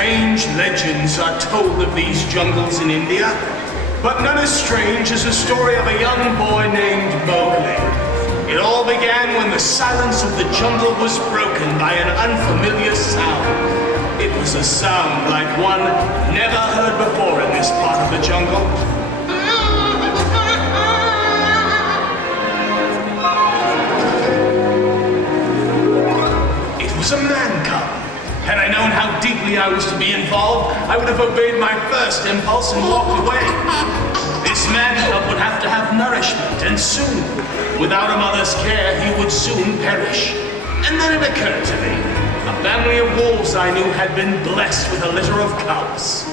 Strange legends are told of these jungles in India, but none as strange as the story of a young boy named Mowgli. It all began when the silence of the jungle was broken by an unfamiliar sound. It was a sound like one never heard before in this part of the jungle. It was a man cub. Had I known how deeply I was to be involved, I would have obeyed my first impulse and walked away. This man cub would have to have nourishment, and soon. Without a mother's care, he would soon perish. And then it occurred to me, a family of wolves I knew had been blessed with a litter of cubs.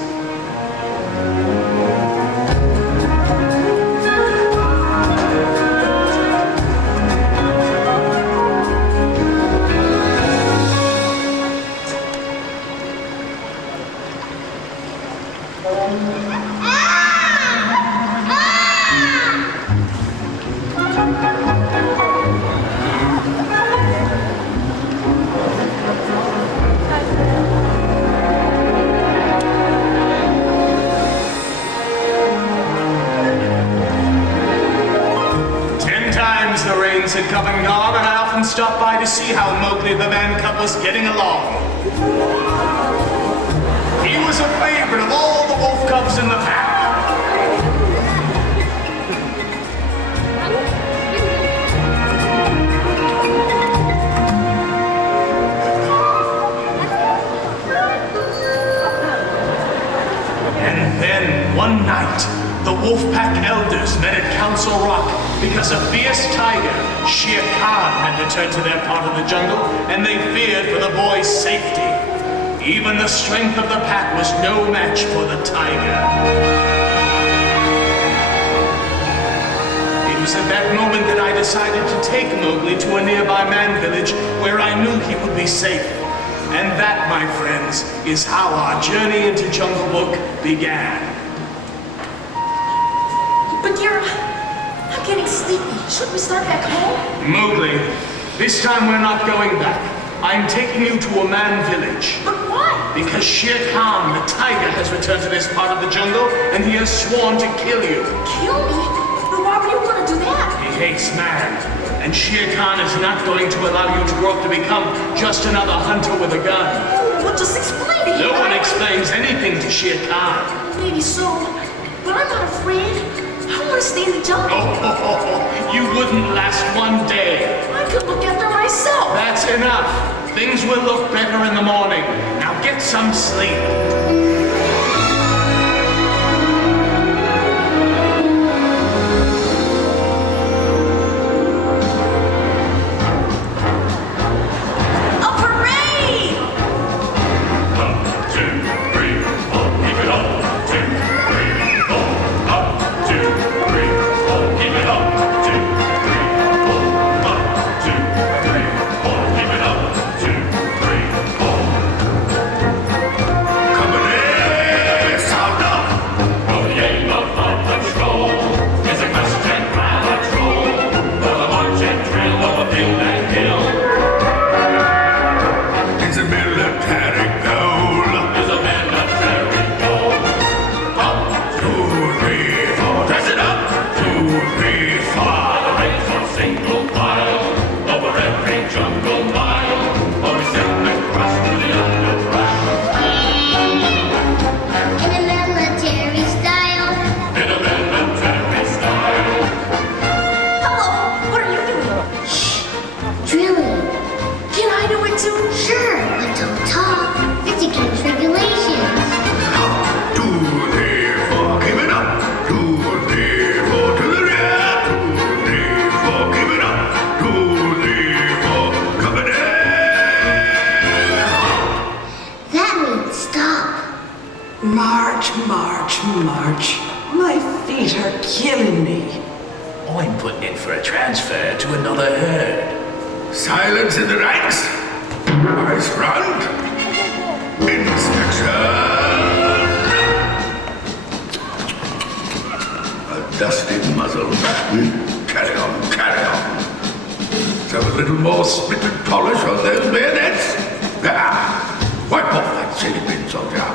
10 times the rains had come and gone, and I often stopped by to see how Mowgli the man cub was getting along. He was a favorite of all the wolf cubs in the pack. And then, one night, the wolf pack elders met at Council Rock because a fierce tiger, Shere Khan, had returned to their part of the jungle, and they feared for the boy's safety. Even the strength of the pack was no match for the tiger. It was at that moment that I decided to take Mowgli to a nearby man village where I knew he would be safe. And that, my friends, is how our journey into Jungle Book began. Bagheera, I'm getting sleepy. Should we start back home? Mowgli, this time we're not going back. I'm taking you to a man village. But why? Because Shere Khan, the tiger, has returned to this part of the jungle, and he has sworn to kill you. Kill me? But why would you want to do that? He hates man, and Shere Khan is not going to allow you to grow up to become just another hunter with a gun. Well, just explain it. No one explains anything to Shere Khan. Maybe so, but I'm not afraid. I want to stay in the jungle. You wouldn't last one day. I could look after myself. That's enough. Things will look better in the morning. Now get some sleep. March. My feet are killing me. I'm putting in for a transfer to another herd. Silence in the ranks. Eyes round. Inspection. A dusty muzzle. Carry on, carry on. So a little more spit and polish on those bayonets. Ah, wipe off that silly bin, soldier.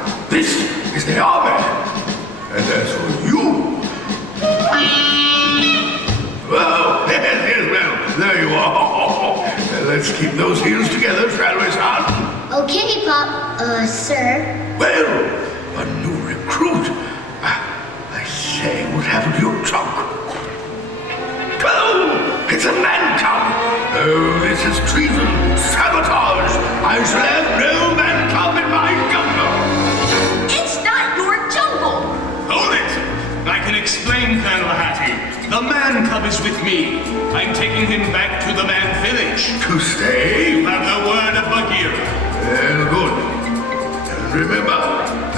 Okay, Pop. Sir. Well, a new recruit. I say, what happened to your trunk? Oh, it's a man cub. Oh, this is treason, sabotage. I shall have no man cub in my jungle. It's not your jungle. Hold it! I can explain, Colonel Hattie. The man cub is with me. I'm taking him back to the man village. To stay? You have the word of Bagheera. Well, good. And remember,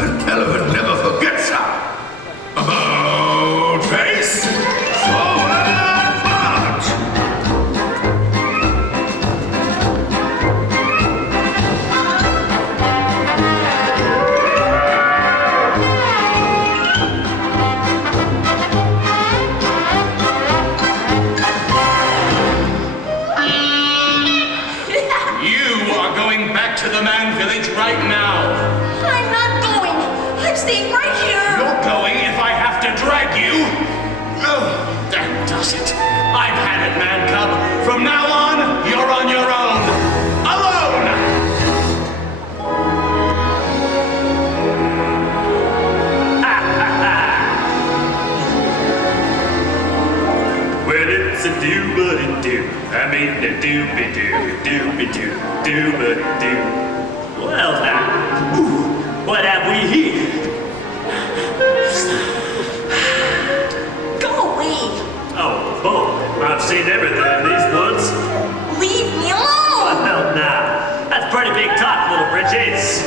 an elephant never forgets her. About face, forward march. You are going back to the man village right now. I'm not going. I'm staying right here. You're going if I have to drag you. Oh, that does it. I've had it, man cub. From now on, you're on your own. Alone! Well, it's a do-but-a-do. I mean, a do-be-do. Well, now, what have we here? Go away. Oh, boy, I've seen everything in these woods. Leave me alone. Well, now, that's pretty big talk, little britches.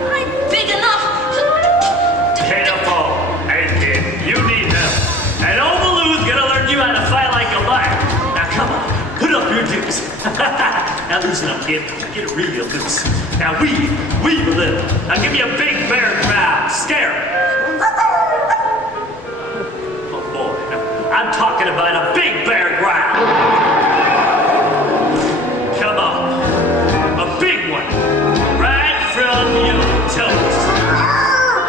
I'm big enough. Can't afford. Hey, kid, you need help. And old Baloo's gonna learn you how to fight like a lion. Now, come on, put up your dukes. Now, loosen up, kid. Get it real loose. Now, weave a little. Now, give me a big bear growl. Scare him. Oh, boy. I'm talking about a big bear growl. Come on. A big one. Right from your toes.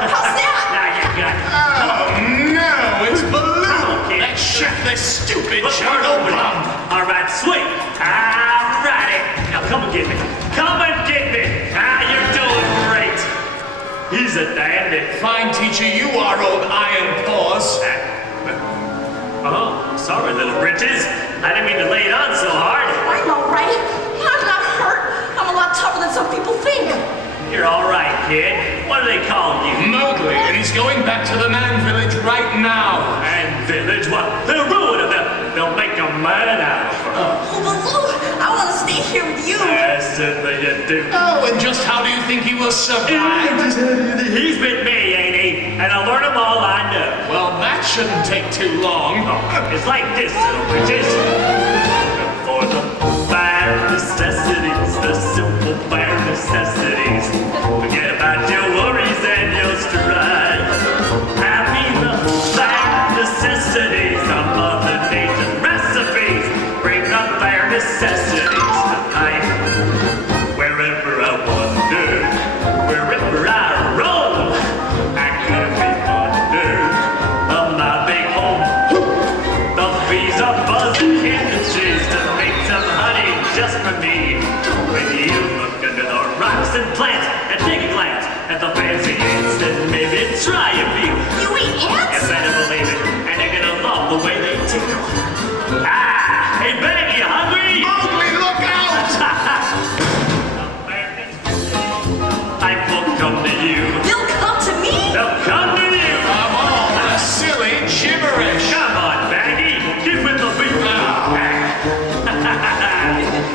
How's that? Now you got it. Oh, no, it's Baloo. kid. That shit, this stupid Look, jungle open it. bum. All right, sweet. All righty. Now come and get me. Come and get me. You're doing great. He's a damn it. Fine teacher you are, old Iron Paws. Oh, sorry, little britches. I didn't mean to lay it on so hard. I'm all right. I'm not hurt. I'm a lot tougher than some people think. You're all right, kid. What do they call you? Mowgli, and he's going back to the man village right now. And village? What? They'll ruin them. They'll make a man out of her. Oh, Baloo, I want to stay here with you. Yes, certainly you do. Oh, and just how do you think he will survive? He's with me, ain't he? And I'll learn him all I know. Well, that shouldn't take too long. It's like this, little britches. For the bare necessities, the simple bare necessities. Forget about your worries and your strife. I mean the bare necessities of Mother Nature's recipes. Bring the bare necessities to life. Wherever I wander, wherever I roam, I could be wondered of my big home. The bees are buzzing in the trees to make some honey just for me. When you look under the rocks and plants and take a glance at the fancy ants, then maybe try a few. You eat You ants? better believe it, and you're gonna love the way they tickle. Hey, Baggy, you hungry? Mowgli, look out! I will come to you. They'll come to me? They'll come to you. Of all the silly gibberish. Come on, Baggy. Get with the beat.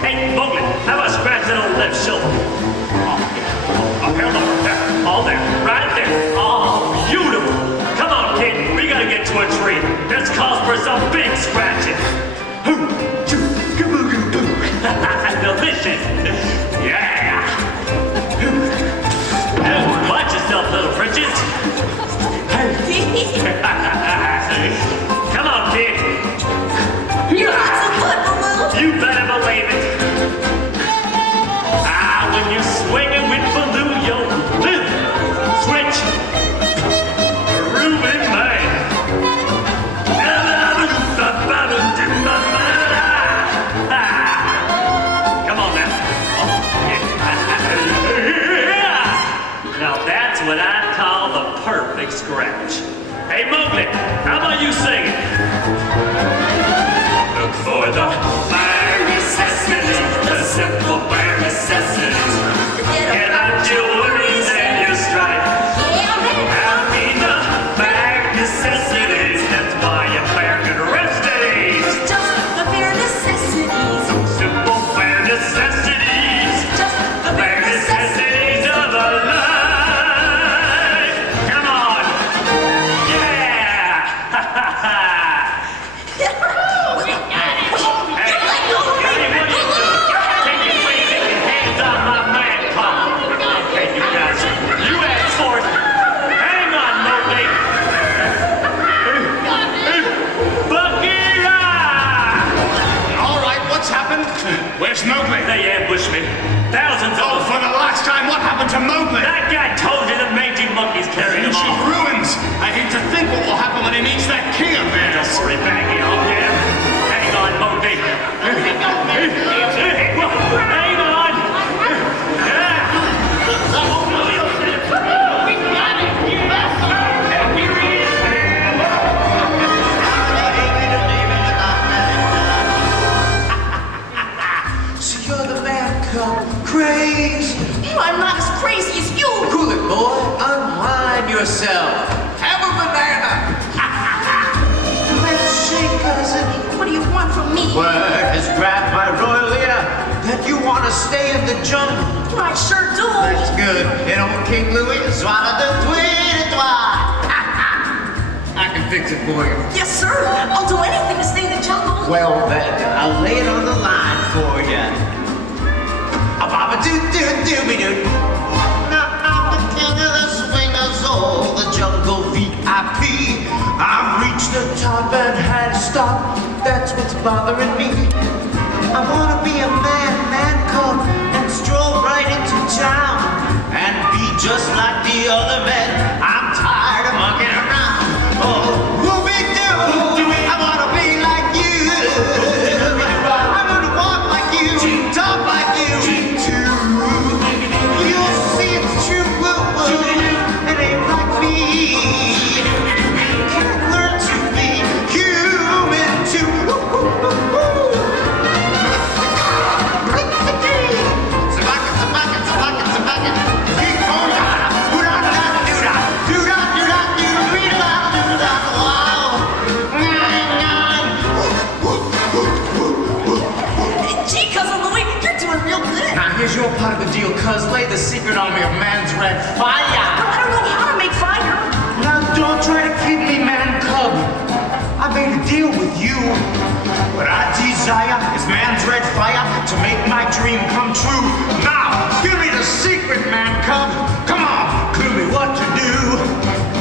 Hey, Mowgli, how about scratch that old left shoulder? Oh, here, look. There. All there. Right there. Oh, beautiful. Come on, kid. We gotta get to a tree. This calls for some big scratching. Hoo, choo, gaboo, goo. Delicious. Yeah. Watch yourself, little britches. Come on, kid. You're not so good, Baloo. You better believe it. When you swing it with Baloo, you'll live. Switch. Grooving man. Come on now. Oh, yeah. perfect scratch. Hey, Mowgli, how about you sing it? Look for the bare necessities, the simple bare necessities. Forget about your worries and your strife. Have enough bare necessities. That's why a bear can rest at ease. Just the bare necessities. Simple bare necessities. Just the bare necessities. Necessities of a life. Come on. Yeah. Hey, take it away, take your hands on my man pop. Okay, you guys, you asked for it. Hang on, Mowgli. Bagheera! All right, what's happened? Where's Mowgli? They ambushed me. Thousands Oh, of them. for the last time, what happened to Mowgli? That guy told you the mangy monkeys carried him Ancient off. ruins. I hate to think what will happen when he meets that king of Don't theirs. worry, Baggy, I'll get him. Hang on, Mowgli. Hang on. So you're the man cub, crazy. I'm not as crazy as you. Cool it, boy. Unwind yourself. Have a banana. Let's see, cousin. What do you want from me? Word has grabbed my royal ear that you want to stay in the jungle. I sure do. That's good. And old King Louis swallowed the I can fix it for you. Yes, sir. I'll do anything to stay in the jungle. Well, then, I'll lay it on the line for you. A-baba-doo-doo-doo-be-doo. Now I'm the king of the swingers, all the jungle VIP. I've reached the top and had to stop. That's what's bothering me. I wanna be a man cub, and stroll right into town and be just like the other men. I'm tired of mucking around. Oh, whoopie-doo, I wanna be like you. I wanna walk like you, talk like you too. You'll see it's true, it ain't like me. You can't learn to be human too. Gee, Cousin Louie, you're doing real good. Now here's your part of the deal, cuz. Lay the secret army of man's red fire. I don't know how to make fire. Now don't try to kid me, man cub. I made a deal with you. What I desire is man's red fire to make my dream come true. Now, give me the secret, man cub. Come on, clue me what to do.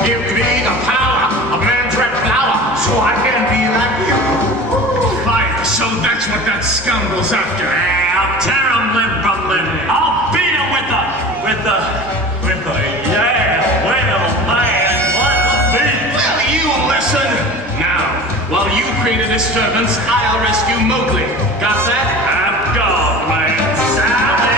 Give me the power of man's red flower so I can be like you. Fire, so that's what that scoundrel's after. I'll tear him limb from limb. I'll beat him with the, yeah, well, man, what a beat. Will you listen? Now, while you create a disturbance, I'll rescue Mowgli. Got that? I'm gone, man. Salad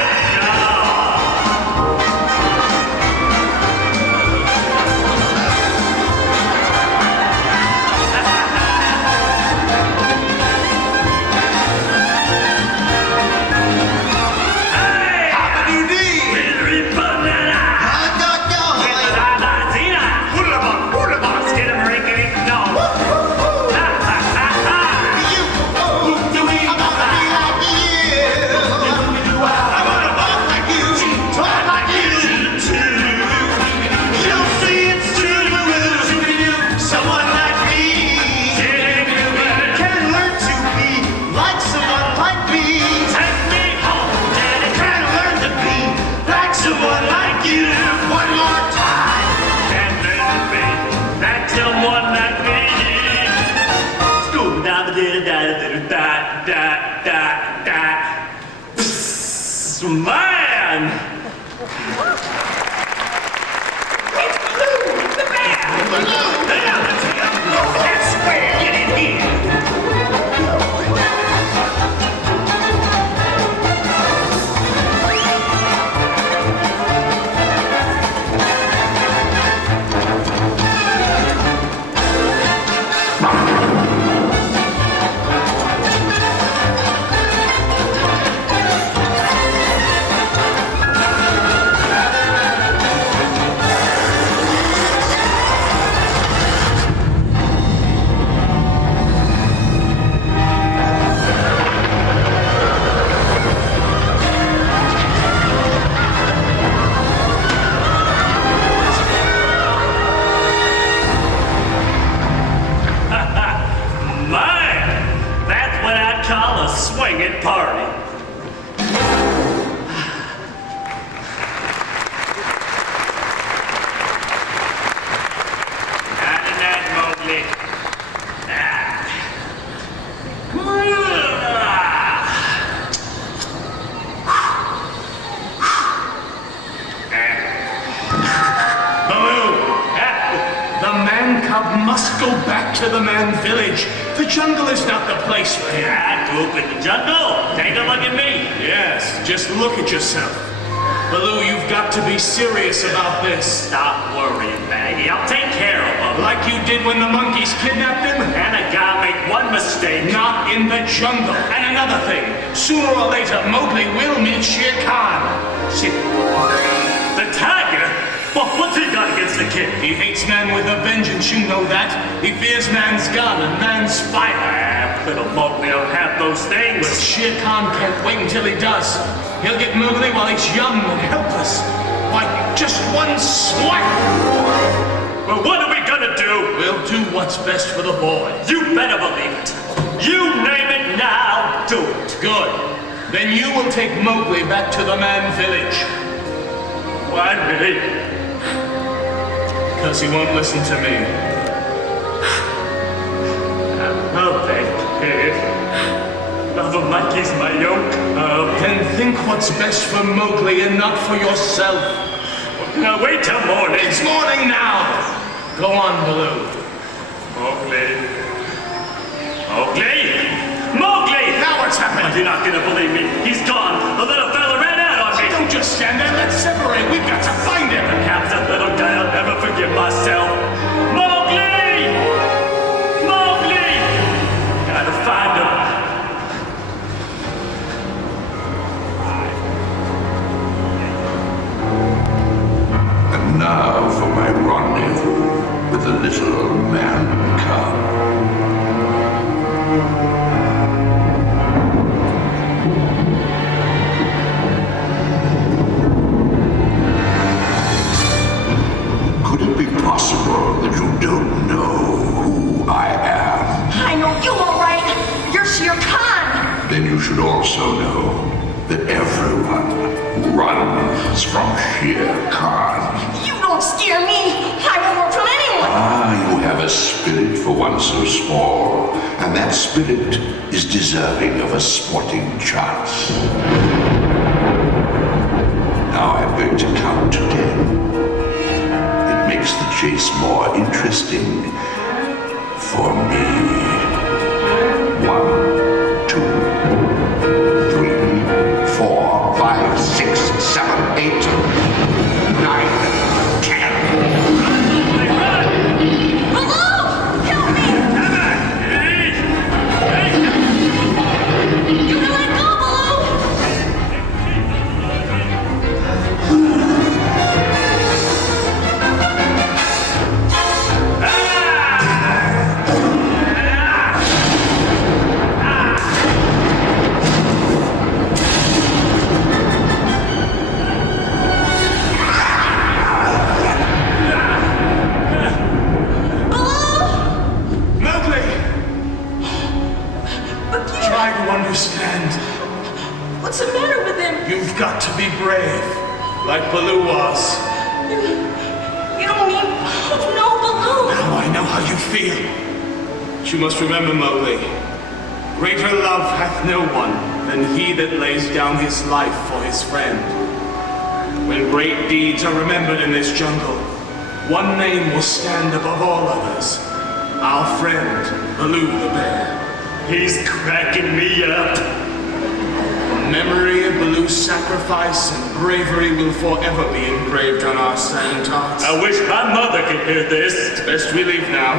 cub must go back to the man village. The jungle is not the place for him. I grew up in the jungle. Take a look at me. Yes, just look at yourself. Baloo, you've got to be serious about this. Stop worrying, Baggy. I'll take care of him. Like you did when the monkeys kidnapped him? And I gotta make one mistake. Not in the jungle. And another thing, sooner or later, Mowgli will meet Shere Khan. The tiger? Well, what's he got against the kid? He hates man with a vengeance, you know that. He fears man's gun and man's fire. Little Mowgli don't have those things. But Shere Khan can't wait until he does. He'll get Mowgli while he's young and helpless. Why, just one swipe! Well, what are we gonna do? We'll do what's best for the boy. You better believe it. You name it now, do it. Good. Then you will take Mowgli back to the man village. Why me? Because he won't listen to me. I love that kid. Love him like he's my yoke. Then think what's best for Mowgli and not for yourself. Now wait till morning. It's morning now. Go on, Baloo. Mowgli. Mowgli! Mowgli! Now what's happened? You're not gonna believe me. He's gone. The little fella ran out on me. Don't just stand there. Let's separate. We've got to find him. Perhaps that little guy I'll never forgive myself. Mowgli! Mowgli! Gotta find him. And now for my rendezvous with the little man cub. Could it be possible that you don't know who I am? I know you all right. You're Shere Khan. Then you should also know that everyone runs from Shere Khan. You don't scare me. I won't run from anyone. Ah, you have a spirit for one so small, and that spirit is deserving of a sporting chance. Now I'm going to count to 10. It makes the chase more interesting for me. 1, 2, 3, 4, 5, 6, 7, 8, 9, 10. Baloo! Help me! You can let go, Baloo! Mowgli! Try to understand. What's the matter with him? You've got to be brave, like Baloo was. You don't mean... No, Baloo! Now I know how you feel. But you must remember, Mowgli, greater love hath no one than he that lays down his life for his friend. When great deeds are remembered in this jungle, one name will stand above all others. Our friend, Baloo the Bear. He's cracking me up. The memory of Baloo's sacrifice and bravery will forever be engraved on our sand hearts. I wish my mother could hear this. It's best we leave now.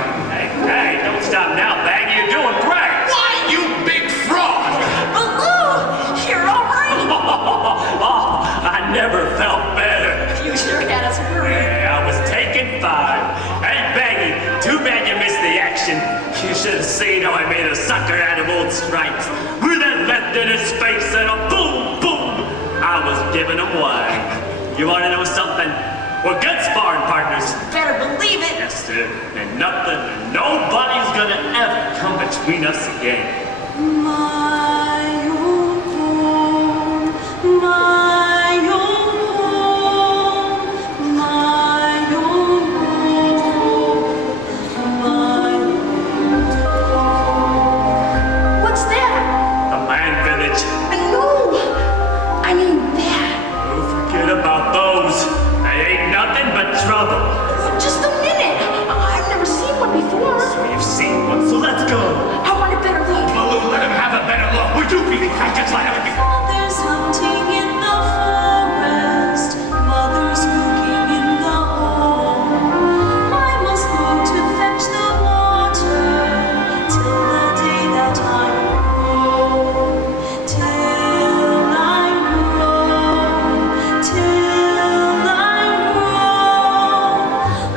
Hey, don't stop now, Baggy. You're doing great. Why, you big fraud! Baloo! You're all right! Oh, I never felt better. You sure had us worried. Yeah, I was taking 5. Hey, Baggy, too bad you missed the action. You should have seen how I made a sucker out of old Stripes. With that left in his face and a boom, boom. I was giving him wine. You want to know something? We're good sparring partners. Better believe it. Yes, sir. And nothing and nobody's gonna ever come between us again. My own home, my own home, my own home, my own home. What's that? The man village. I know. I mean that. Oh, forget about those. They ain't nothing but trouble. Just a minute. I've never seen one We've seen one, so let's go. I want a better look. Baloo, let him have a better look. Would you be just like him? Father's hunting in the forest, mother's cooking in the home. I must go to fetch the water till the day that I grow. Till I grow, till I grow.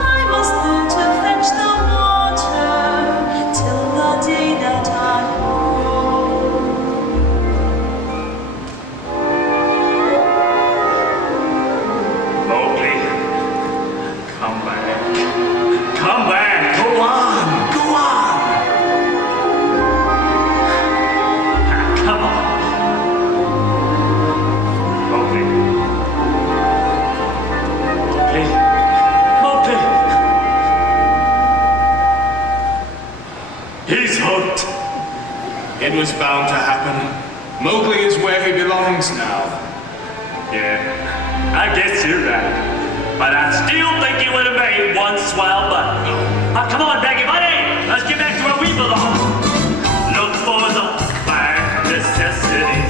I must go to fetch the water till the day that I grow. Mowgli, come back. Come back. Go on. Go on. Come on. Mowgli. Mowgli. Mowgli. He's hooked. It was bound to happen. Mowgli is where he belongs now. Yeah, I guess you're right. But I still think he would have made one swell butt. Oh, come on, Baggy Buddy. Let's get back to where we belong. Look for the bare necessities.